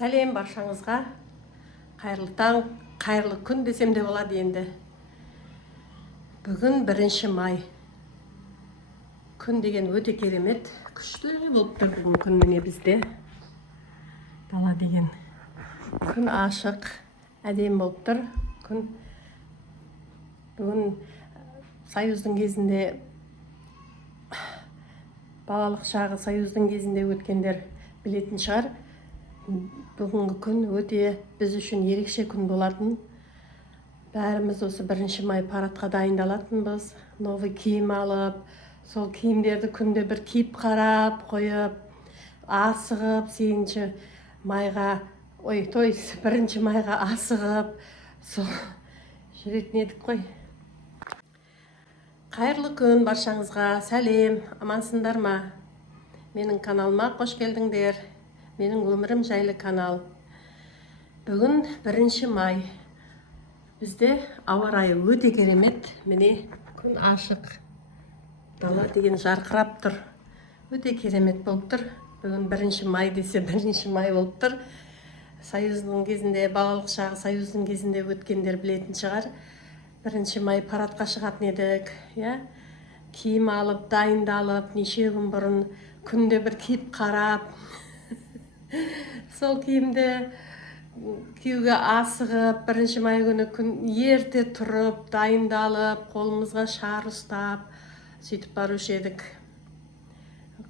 Сәлем баршаңызға. Қайырлы таң, қайырлы күн десем де болады енді. Бүгін 1 май. Күн деген өте керемет, күшті болып тұр бүгін күн міне бізде. Дала деген күн ашық, әдемі болып тұр. Күн бүгін Союздың кезінде, балалық шағы Союздың кезінде өткендер білетін шығар. Бүгінгі күн өте біз үшін ерекше күн болатын. Бәріміз осы 1 май парадқа дайындалатынбыз. Новый киім алып, сол киімдерді күнде бір киіп қарап қойып, асығып 8 майға, 1 майға асығып, сол жүретін едік қой. Қайырлы күн баршаңызға, сәлем, амансыңдар ма? Менің каналыма қош келдіңдер. Менің өмірім жайлы канал. Бүгін 1 май. Бізде ауа райы өте керемет. Міне күн ашық. Дала деген жарқырап тұр. Өте керемет болып тұр. Бүгін 1 май десе 1 май болып тұр. Союздың кезінде, балалық шағы Союздың кезінде өткендер білетін шығар. 1 май парадқа шығатын едік. Киім алып, дайындалып, неше күн бұрын күнде бір киіп қарап. Сол киімді киюге асығып, 1 май күні ерте тұрып, дайындалып, қолымызға шар ұстап, сөйтіп барушы едік.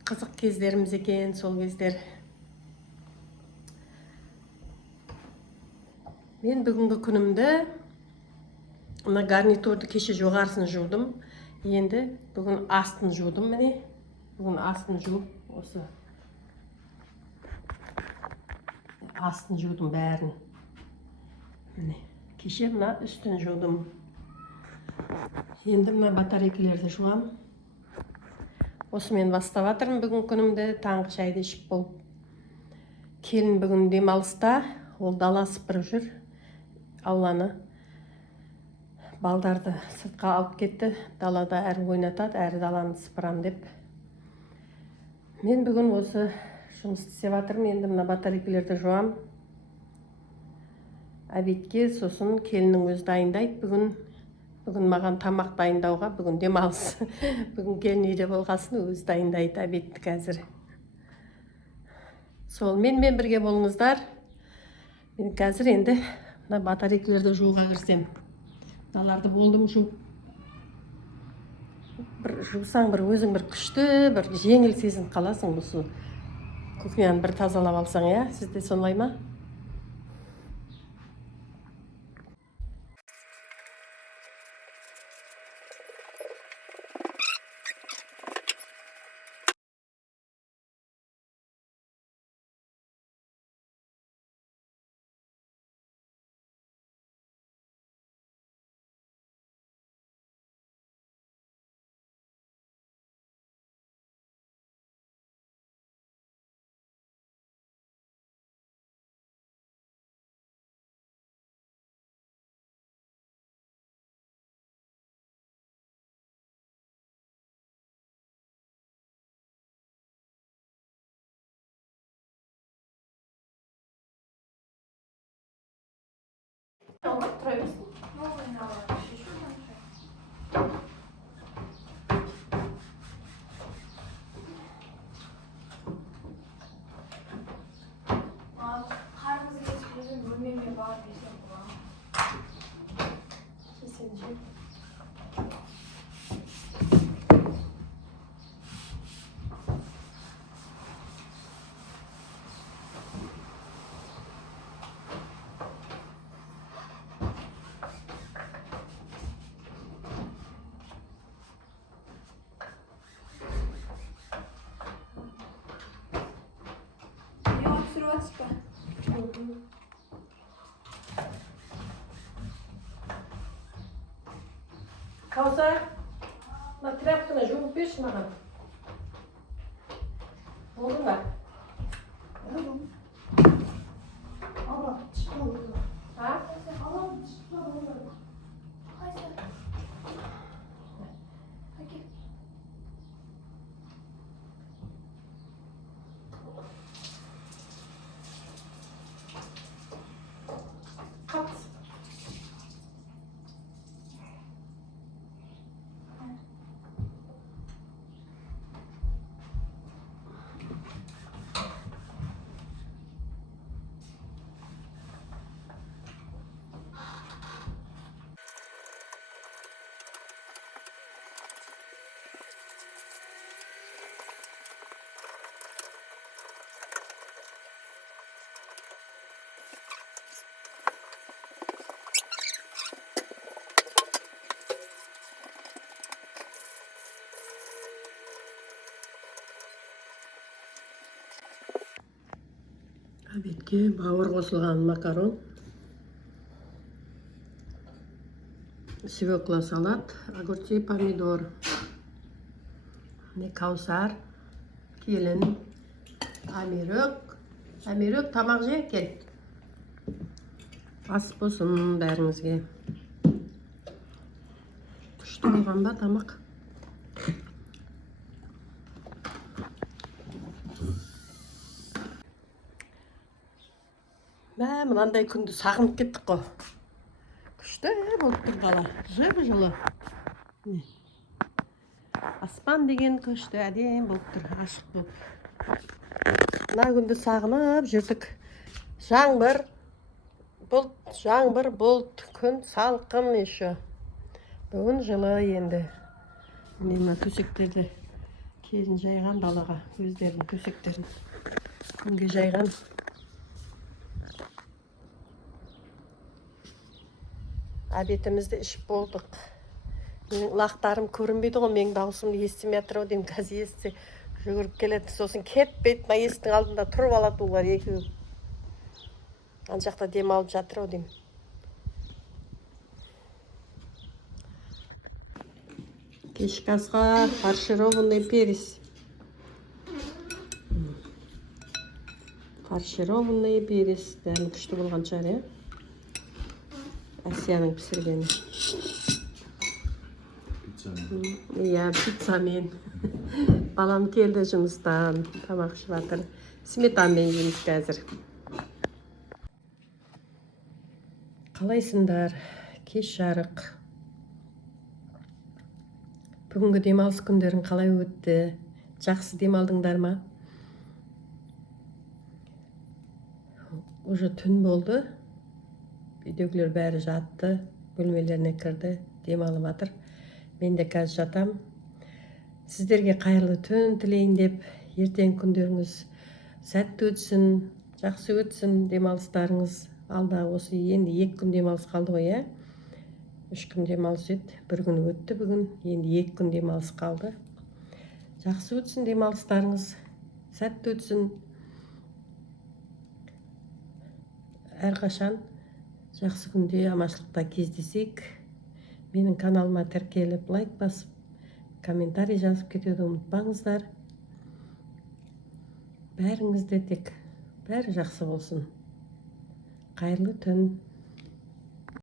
Қызық кездеріміз екен сол кездер. Мен бүгінгі күнімді, мына гарнитурды кеше жоғарысын жудым. Енді бүгін астын жудым міне. Бүгін астын жуып, осы астын жудым бәрін. Міне, кеше мына үстін жудым. Енді мына батарейкілерді жуам. Осымен бастап жатырмын бүгін күнімді, таңғы шайды ішіп болып. Келін бүгін демалыста, ол дала сыпырып жүр, ауланы. Балдарды сыртқа алып кетті, далада әрі ойнатады, әрі даланы сыпырам деп. Мен бүгін осы жұмыс істеп жатырмын, енді мына батарейкілерді жуам. Обедке сосын келіннің өзі дайындайды бүгін маған тамақ дайындауға, бүгін демалыс. Бүгін келін үйде болғасын, өзі дайындайды обедті қазір. Сол менімен бірге болыңыздар. Мен қазір енді мына батарейкілерді жууға кірсем. Мыналарды болдым жуып. Бір жусаң бір өзің бір күшті, бір жеңіл сезініп қаласың осы кухняны бір тазалап алсаң, сізде солай ма? Каусар, мына тряпканы жуып берші маған. Болды ма? Обедке бауыр қосылған макарон, свекла салат, огурцы, помидор, каусар, келін, Әмирөк тамақ же кел. Ас болсын бәріңізге. Күшті болған ба тамақ? Мынандай күнді сағынып кеттік қой. Күшті болып тұр қала. Жылы. Аспан деген күшті әдем болып тұр, ашық болып. Мына күнді сағынып жүрдік. Жаңбыр бұлт, күн салқын еші. Бүгін жылы енді. Мен төсектерді келін жайған балаға, өздерінің төсектерін күнге жайған. Әбетімізді ішіп болдық. Менің лақтарым көрінбейді ғой, менің даусымды естімей атыр деймін, қазір естісе жүгіріп келеді. Сосын кетпейді, мына есіктің алдында тұрып алады олар екеуі. Ана жақта демалып жатыр деймін. Кешкі асқа фаршированный перец. Фаршированный перец. Дәмі күшті болған шығар, Әсияның пісіргені. Пиццамен. Балам келді жұмыстан, тамақ ішіп жатыр. Сметамен жейміз қазір. Қалайсыңдар? Кеш жарық. Бүгінгі демалыс күндерің қалай өтті? Жақсы демалдыңдар ма? Уже түн болды. Үйдегілер бәрі жатты, бөлмелеріне кірді, демалып жатыр. Мен де қазір жатам. Сіздерге қайырлы түн тілейін деп, ертең күндеріңіз сәтті өтсін, жақсы өтсін, демалыстарыңыз. Алда осы енді 2 күн демалыс қалды ғой, 3 күн демалыс еді, 1 күн өтті бүгін, енді 2 күн демалыс қалды. Жақсы өтсін демалыстарыңыз, сәтті өтсін. Әрқашан жақсы күнде аманшылықта кездесек. Менің каналыма тіркеліп, лайк басып, комментарий жазып кетуді ұмытпаңыздар. Бәріңізде тек бәрі жақсы болсын. Қайырлы түн.